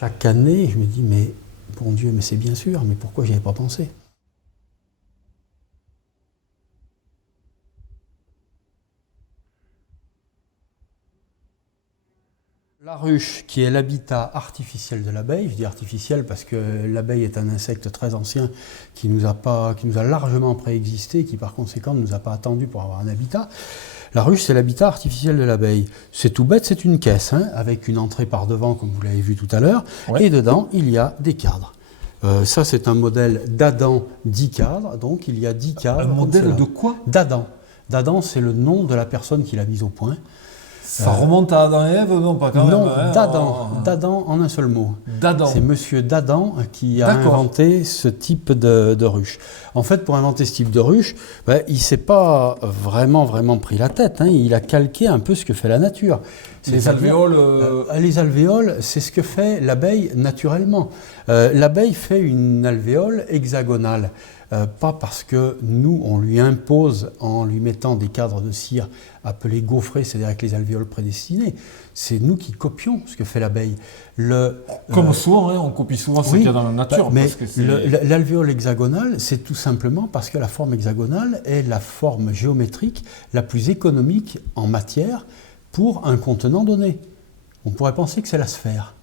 Chaque année, je me dis, mais bon Dieu, mais c'est bien sûr, mais pourquoi j'y avais pas pensé? La ruche, qui est l'habitat artificiel de l'abeille, je dis artificiel parce que l'abeille est un insecte très ancien qui nous a largement préexisté, qui par conséquent ne nous a pas attendu pour avoir un habitat. La ruche, c'est l'habitat artificiel de l'abeille. C'est tout bête, c'est une caisse, hein, avec une entrée par devant, comme vous l'avez vu tout à l'heure, Ouais. et dedans, il y a des cadres. Ça, c'est un modèle d'Adam 10 cadres, donc il y a 10 cadres. Un modèle de quoi? D'Adam. D'Adam, c'est le nom de la personne qui l'a mise au point. Ça remonte à Adam et Ève? Non, pas quand Non, même. Hein, d'Adam en un seul mot. D'Adam. C'est monsieur d'Adam qui a D'accord. inventé ce type de ruche. En fait, pour inventer ce type de ruche, il ne s'est pas vraiment pris la tête, hein. Il a calqué un peu ce que fait la nature. Les alvéoles. Les alvéoles, c'est ce que fait l'abeille naturellement. L'abeille fait une alvéole hexagonale. Pas parce que nous, on lui impose en lui mettant des cadres de cire appelés gaufrés, c'est-à-dire avec les alvéoles prédestinées. C'est nous qui copions ce que fait l'abeille. Comme souvent, hein, on copie souvent ce qu'il y a dans la nature. Mais parce que l'alvéole hexagonale, c'est tout simplement parce que la forme hexagonale est la forme géométrique la plus économique en matière pour un contenant donné. On pourrait penser que c'est la sphère.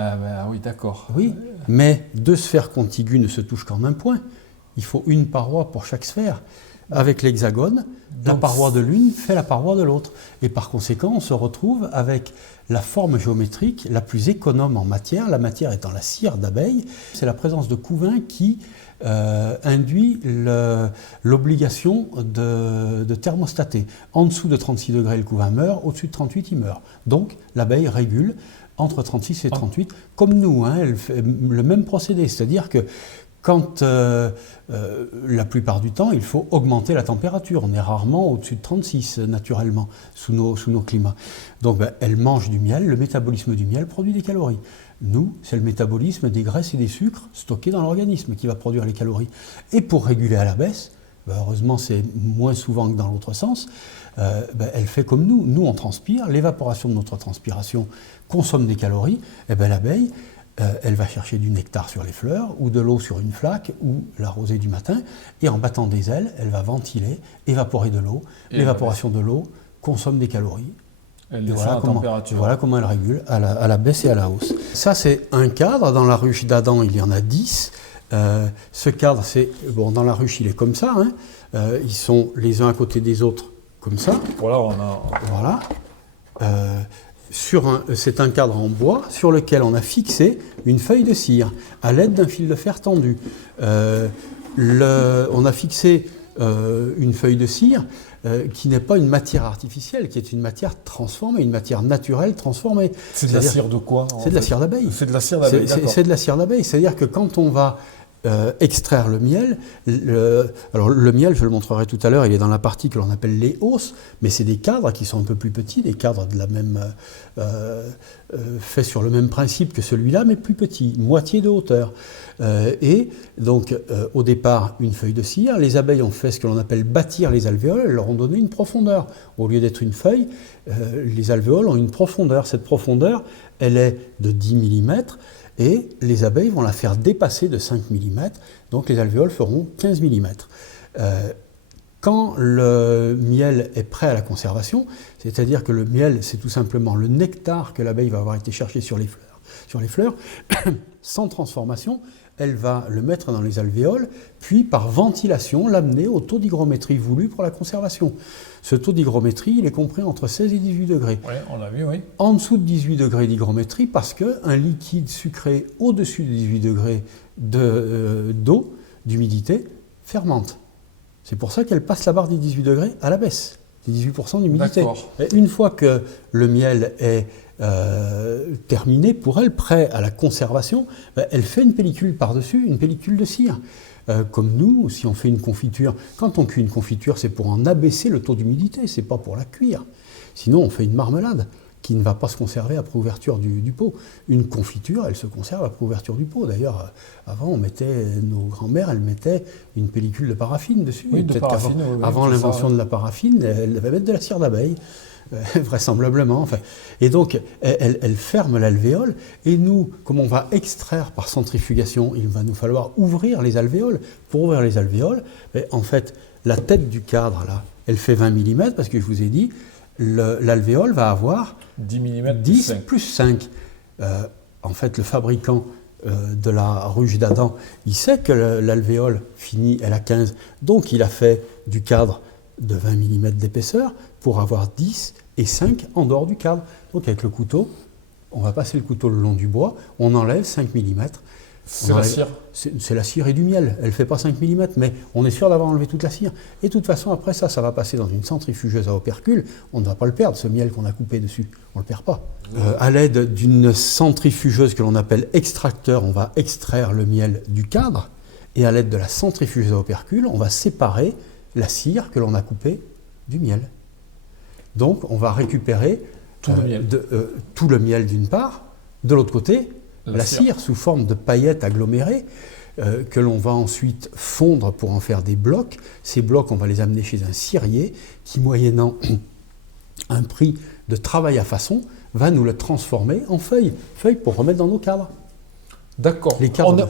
Ah ben oui, d'accord. Oui, mais deux sphères contiguës ne se touchent qu'en un point. Il faut une paroi pour chaque sphère. Avec l'hexagone, la paroi de l'une fait la paroi de l'autre. Et par conséquent, on se retrouve avec la forme géométrique la plus économe en matière, la matière étant la cire d'abeille. C'est la présence de couvain qui induit l'obligation de thermostater. En dessous de 36 degrés, le couvain meurt, au-dessus de 38, il meurt. Donc l'abeille régule entre 36 et 38, comme nous, hein, elle fait le même procédé, c'est-à-dire que quand la plupart du temps, il faut augmenter la température. On est rarement au-dessus de 36 naturellement sous nos climats. Donc elle mange du miel, le métabolisme du miel produit des calories. Nous, c'est le métabolisme des graisses et des sucres stockés dans l'organisme qui va produire les calories. Et pour réguler à la baisse, heureusement c'est moins souvent que dans l'autre sens, elle fait comme nous. Nous, on transpire, l'évaporation de notre transpiration consomme des calories, et l'abeille, elle va chercher du nectar sur les fleurs, ou de l'eau sur une flaque, ou la rosée du matin, et en battant des ailes, elle va ventiler, évaporer de l'eau. L'évaporation de l'eau consomme des calories. Elle descend la température. Voilà comment elle régule à la baisse et à la hausse. Ça, c'est un cadre. Dans la ruche d'Adam, il y en a 10. Ce cadre, dans la ruche, il est comme ça, hein. Ils sont les uns à côté des autres, comme ça. Voilà. C'est un cadre en bois sur lequel on a fixé une feuille de cire à l'aide d'un fil de fer tendu. On a fixé une feuille de cire qui n'est pas une matière artificielle, qui est une matière transformée, une matière naturelle transformée. C'est de la cire de quoi? C'est de la cire d'abeille. C'est de la cire d'abeille, d'accord. C'est de la cire d'abeille, c'est-à-dire que quand on va extraire le miel. Alors le miel, je le montrerai tout à l'heure, il est dans la partie que l'on appelle les hausses, mais c'est des cadres qui sont un peu plus petits, des cadres de la même, faits sur le même principe que celui-là, mais plus petits, moitié de hauteur. Et donc au départ, une feuille de cire, les abeilles ont fait ce que l'on appelle bâtir les alvéoles, elles leur ont donné une profondeur. Au lieu d'être une feuille, les alvéoles ont une profondeur. Cette profondeur, elle est de 10 mm. Et les abeilles vont la faire dépasser de 5 mm, donc les alvéoles feront 15 mm. Quand le miel est prêt à la conservation, c'est-à-dire que le miel, c'est tout simplement le nectar que l'abeille va avoir été chercher sur les fleurs, sans transformation, elle va le mettre dans les alvéoles, puis par ventilation, l'amener au taux d'hygrométrie voulu pour la conservation. Ce taux d'hygrométrie, il est compris entre 16 et 18 degrés. Oui, on l'a vu, oui. En dessous de 18 degrés d'hygrométrie, parce qu'un liquide sucré au-dessus de 18 degrés d'eau, d'humidité, fermente. C'est pour ça qu'elle passe la barre des 18 degrés à la baisse, des 18% d'humidité. Et une fois que le miel est terminé pour elle, prêt à la conservation, elle fait une pellicule par-dessus, une pellicule de cire. Comme nous, si on fait une confiture, quand on cuit une confiture, c'est pour en abaisser le taux d'humidité, c'est pas pour la cuire. Sinon, on fait une marmelade qui ne va pas se conserver après ouverture du pot. Une confiture, elle se conserve après ouverture du pot. D'ailleurs, avant, nos grands-mères, elles mettaient une pellicule de paraffine dessus. Oui, de paraffine. Avant l'invention de la paraffine, elles devaient mettre de la cire d'abeille. vraisemblablement. Enfin. Et donc, elle ferme l'alvéole, et nous, comme on va extraire par centrifugation, il va nous falloir ouvrir les alvéoles. Pour ouvrir les alvéoles, en fait, la tête du cadre, là, elle fait 20 mm, parce que je vous ai dit, l'alvéole va avoir 10 mm 10 plus 5. En fait, le fabricant de la ruche d'Adam, il sait que l'alvéole finit, elle a 15, donc il a fait du cadre de 20 mm d'épaisseur pour avoir 10 et 5 en dehors du cadre. Donc avec le couteau, on va passer le couteau le long du bois, on enlève 5 mm. C'est la cire. C'est la cire et du miel. Elle ne fait pas 5 mm, mais on est sûr d'avoir enlevé toute la cire. Et de toute façon, après ça, ça va passer dans une centrifugeuse à opercule. On ne va pas le perdre, ce miel qu'on a coupé dessus. On ne le perd pas. À l'aide d'une centrifugeuse que l'on appelle extracteur, on va extraire le miel du cadre. Et à l'aide de la centrifugeuse à opercule, on va séparer la cire que l'on a coupée du miel. Donc, on va récupérer tout le miel d'une part. De l'autre côté, la cire sous forme de paillettes agglomérées que l'on va ensuite fondre pour en faire des blocs. Ces blocs, on va les amener chez un cirier qui, moyennant un prix de travail à façon, va nous le transformer en feuilles pour remettre dans nos cadres. D'accord.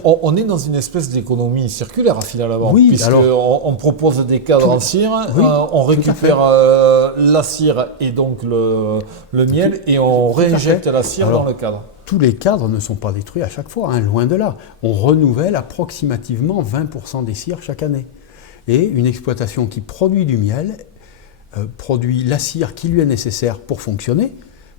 On est dans une espèce d'économie circulaire finalement, oui, puisqu'on propose des cadres en cire, oui, on récupère la cire et donc le miel et on réinjecte la cire dans le cadre. Tous les cadres ne sont pas détruits à chaque fois, hein, loin de là. On renouvelle approximativement 20% des cires chaque année. Et une exploitation qui produit du miel produit la cire qui lui est nécessaire pour fonctionner,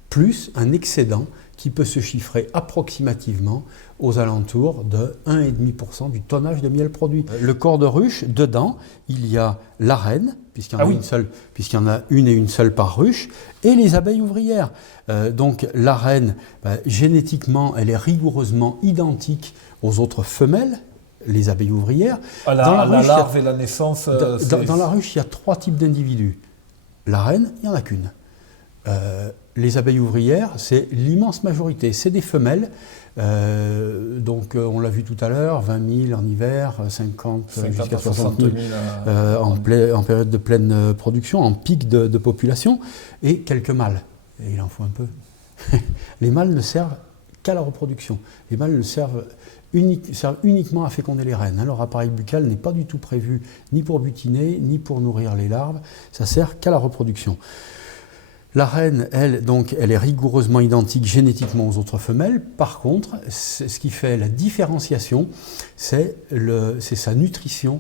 plus un excédent qui peut se chiffrer approximativement aux alentours de 1,5% du tonnage de miel produit. Le corps de ruche, dedans, il y a la reine, puisqu'il y en a une et une seule par ruche, et les abeilles ouvrières. Donc la reine, génétiquement, elle est rigoureusement identique aux autres femelles, les abeilles ouvrières. Dans la larve et la naissance. Dans la ruche, il y a 3 types d'individus. La reine, il n'y en a qu'une. Les abeilles ouvrières, c'est l'immense majorité, c'est des femelles. Donc on l'a vu tout à l'heure, 20 000 en hiver, 50 jusqu'à 60 000 en période de pleine production, en pic de population, et quelques mâles. Et il en faut un peu. Les mâles ne servent qu'à la reproduction. Les mâles servent uniquement à féconder les reines. Leur appareil buccal n'est pas du tout prévu ni pour butiner, ni pour nourrir les larves. Ça sert qu'à la reproduction. La reine, elle est rigoureusement identique génétiquement aux autres femelles. Par contre, ce qui fait la différenciation, c'est sa nutrition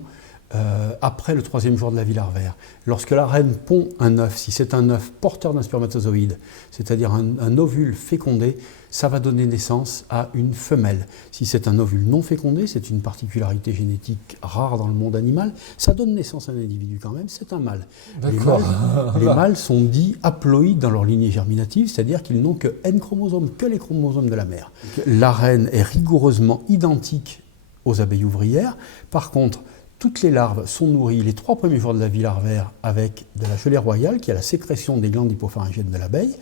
après le 3e jour de la vie larvaire. Lorsque la reine pond un œuf, si c'est un œuf porteur d'un spermatozoïde, c'est-à-dire un ovule fécondé, ça va donner naissance à une femelle. Si c'est un ovule non fécondé, c'est une particularité génétique rare dans le monde animal, ça donne naissance à un individu quand même, c'est un mâle. Les mâles sont dits haploïdes dans leur lignée germinative, c'est-à-dire qu'ils n'ont que N chromosomes, que les chromosomes de la mère. La reine est rigoureusement identique aux abeilles ouvrières. Par contre, toutes les larves sont nourries les 3 premiers jours de la vie larvaire avec de la gelée royale, qui est la sécrétion des glandes hypopharyngènes de l'abeille.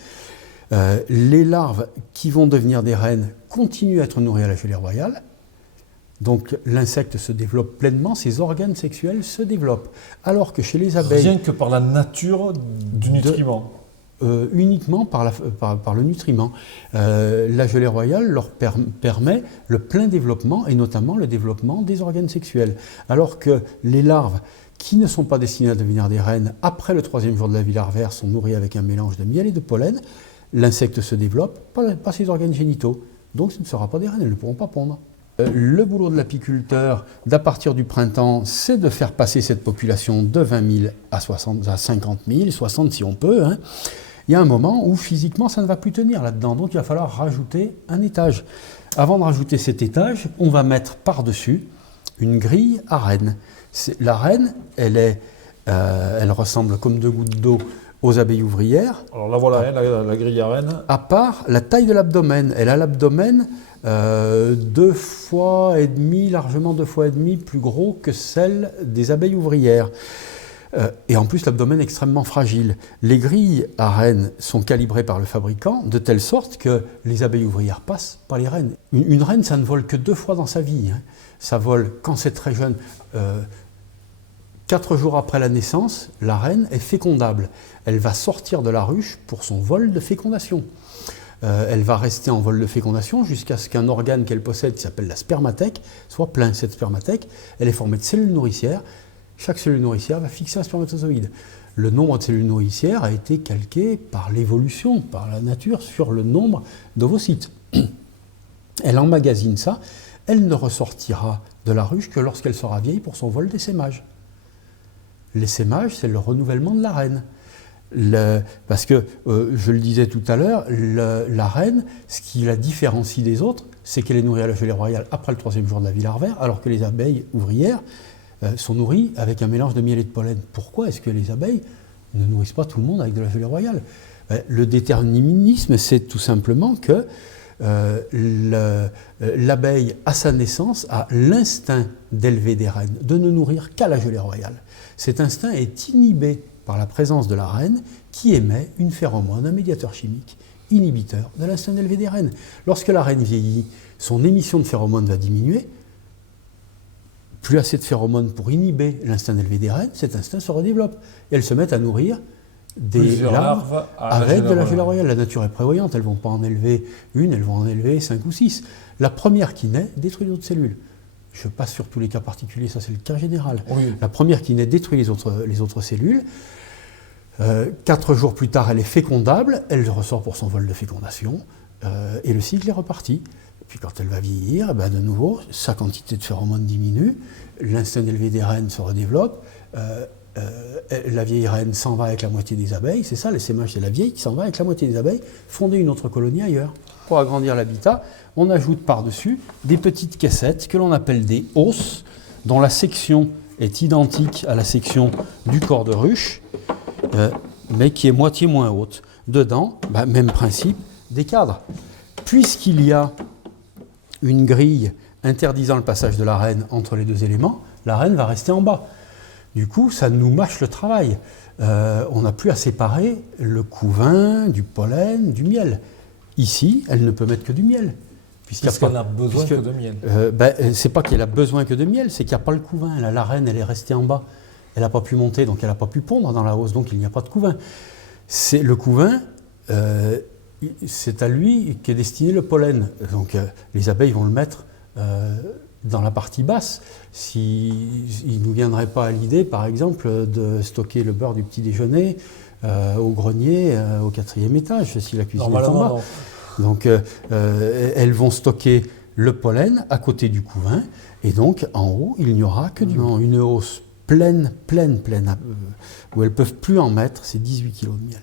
Les larves qui vont devenir des reines continuent à être nourries à la gelée royale. Donc l'insecte se développe pleinement, ses organes sexuels se développent. Alors que chez les abeilles... Rien que par la nature du nutriment. Uniquement par le nutriment. La gelée royale leur permet le plein développement et notamment le développement des organes sexuels. Alors que les larves qui ne sont pas destinées à devenir des reines après le 3e jour de la vie larvaire sont nourries avec un mélange de miel et de pollen, l'insecte se développe par ses organes génitaux. Donc ce ne sera pas des reines, elles ne pourront pas pondre. Le boulot de l'apiculteur, d'à partir du printemps, c'est de faire passer cette population de 20 000 à 50 000, 60 si on peut. Hein. Il y a un moment où physiquement ça ne va plus tenir là-dedans, donc il va falloir rajouter un étage. Avant de rajouter cet étage, on va mettre par-dessus une grille à reine. La reine, elle ressemble comme 2 gouttes d'eau aux abeilles ouvrières. Alors là voilà, la grille à reine. À part la taille de l'abdomen. Elle a l'abdomen 2 fois et demi, largement 2 fois et demi plus gros que celle des abeilles ouvrières. Et en plus, l'abdomen est extrêmement fragile. Les grilles à reines sont calibrées par le fabricant de telle sorte que les abeilles ouvrières passent par les reines. Une reine, ça ne vole que 2 fois dans sa vie. Hein. Ça vole quand c'est très jeune. 4 jours après la naissance, la reine est fécondable. Elle va sortir de la ruche pour son vol de fécondation. Elle va rester en vol de fécondation jusqu'à ce qu'un organe qu'elle possède, qui s'appelle la spermathèque, soit plein. Cette spermathèque, elle est formée de cellules nourricières. Chaque cellule nourricière va fixer un spermatozoïde. Le nombre de cellules nourricières a été calqué par l'évolution, par la nature, sur le nombre d'ovocytes. Elle emmagasine ça. Elle ne ressortira de la ruche que lorsqu'elle sera vieille pour son vol d'essaimage. L'essaimage, c'est le renouvellement de la reine. Parce que, je le disais tout à l'heure, la reine, ce qui la différencie des autres, c'est qu'elle est nourrie à la gelée royale après le 3e jour de la vie larvaire, alors que les abeilles ouvrières sont nourries avec un mélange de miel et de pollen. Pourquoi est-ce que les abeilles ne nourrissent pas tout le monde avec de la gelée royale? Le déterminisme, c'est tout simplement que l'abeille, à sa naissance, a l'instinct d'élever des reines, de ne nourrir qu'à la gelée royale. Cet instinct est inhibé par la présence de la reine qui émet une phéromone, un médiateur chimique inhibiteur de l'instinct d'élever des reines. Lorsque la reine vieillit, son émission de phéromones va diminuer. Plus assez de phéromones pour inhiber l'instinct d'élever des reines, cet instinct se redéveloppe. Et elles se mettent à nourrir des larves avec de la gelée royale. La nature est prévoyante, elles ne vont pas en élever une, elles vont en élever 5 ou 6. La première qui naît détruit d'autres cellules. Je passe sur tous les cas particuliers, ça c'est le cas général. Oui. La première qui naît détruit les autres cellules. 4 jours plus tard, elle est fécondable, elle ressort pour son vol de fécondation, et le cycle est reparti. Puis quand elle va vieillir, de nouveau, sa quantité de phéromones diminue, l'instinct d'élever des reines se redéveloppe, la vieille reine s'en va avec la moitié des abeilles, c'est ça, l'essaimage, c'est la vieille qui s'en va avec la moitié des abeilles, fonder une autre colonie ailleurs. Pour agrandir l'habitat, on ajoute par-dessus des petites caissettes que l'on appelle des hausses, dont la section est identique à la section du corps de ruche, mais qui est moitié moins haute. Dedans, même principe, des cadres. Puisqu'il y a une grille interdisant le passage de la reine entre les deux éléments, la reine va rester en bas. Du coup, ça nous mâche le travail. On n'a plus à séparer le couvain du pollen, du miel. Ici, elle ne peut mettre que du miel. Puisqu'elle n'a besoin que de miel. C'est pas qu'elle a besoin que de miel, c'est qu'il n'y a pas le couvain. La reine, elle est restée en bas. Elle n'a pas pu monter, donc elle n'a pas pu pondre dans la hausse, donc il n'y a pas de couvain. Le couvain, c'est à lui qu'est destiné le pollen. Donc les abeilles vont le mettre dans la partie basse. S'il ne nous viendrait pas à l'idée, par exemple, de stocker le beurre du petit déjeuner au grenier, au 4e étage, si la cuisine est en bas. Non. Donc elles vont stocker le pollen à côté du couvain, et donc en haut, il n'y aura que une hausse pleine, où elles ne peuvent plus en mettre, c'est 18 kg de miel.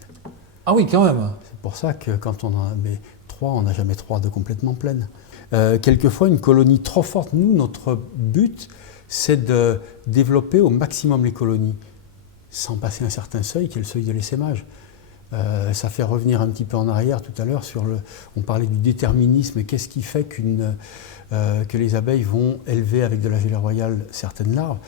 Ah oui, quand même. C'est pour ça que quand on en met 3, on n'a jamais 3 de complètement pleines. Quelquefois, une colonie trop forte, nous, notre but, c'est de développer au maximum les colonies, sans passer un certain seuil, qui est le seuil de l'essaimage. Ça fait revenir un petit peu en arrière tout à l'heure on parlait du déterminisme, qu'est-ce qui fait que les abeilles vont élever avec de la gelée royale certaines larves.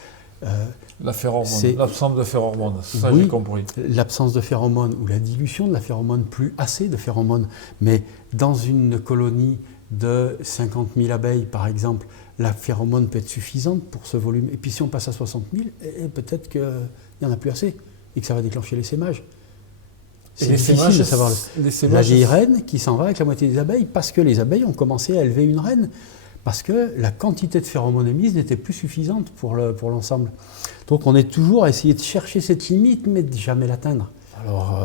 L'absence de phéromones, ça oui, j'ai compris. L'absence de phéromones ou la dilution de la phéromone, plus assez de phéromones. Mais dans une colonie de 50 000 abeilles, par exemple, la phéromone peut être suffisante pour ce volume. Et puis si on passe à 60 000, peut-être qu'il n'y en a plus assez et que ça va déclencher l'essaimage. C'est difficile de savoir. La vieille reine qui s'en va avec la moitié des abeilles parce que les abeilles ont commencé à élever une reine. Parce que la quantité de phéromones émises n'était plus suffisante pour l'ensemble. Donc on est toujours à essayer de chercher cette limite, mais de jamais l'atteindre. Alors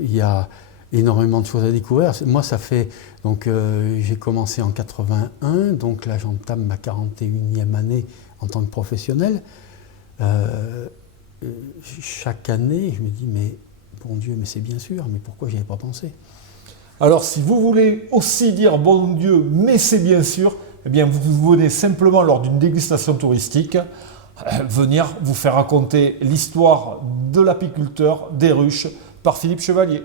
il y a énormément de choses à découvrir. Moi, ça fait... Donc j'ai commencé en 81, donc là j'entame ma 41e année en tant que professionnel. Chaque année, je me dis, mais bon Dieu, mais c'est bien sûr, mais pourquoi j'y avais pas pensé? Alors si vous voulez aussi dire bon Dieu, mais c'est bien sûr, eh bien, vous venez simplement lors d'une dégustation touristique venir vous faire raconter l'histoire de l'apiculteur des ruches par Philippe Chevalier.